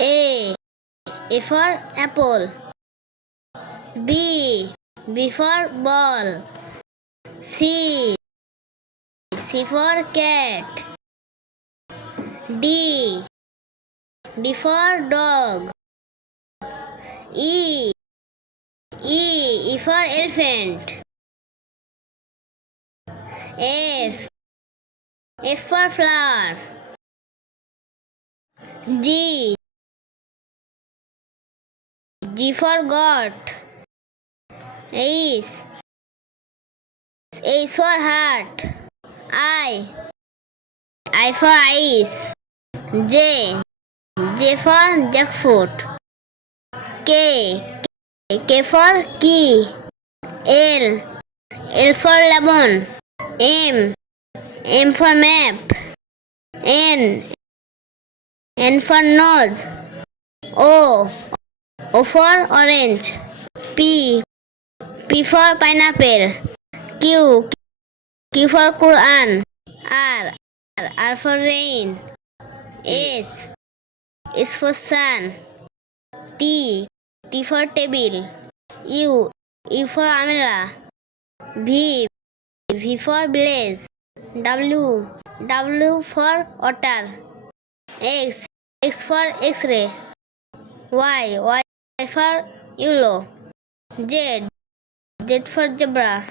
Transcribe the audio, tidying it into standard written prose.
A for apple. B for ball. C for cat. D for dog. E for elephant. F for flower. G for goat. H for heart. I for ice. J for jackfruit. K for key. L for lemon. M for map. N for nose. O for orange. P for pineapple. Q for Quran. R for rain. S for sun. T for table. U for umbrella. V for village. W for water. X for X-ray. Y for yellow. Z for zebra.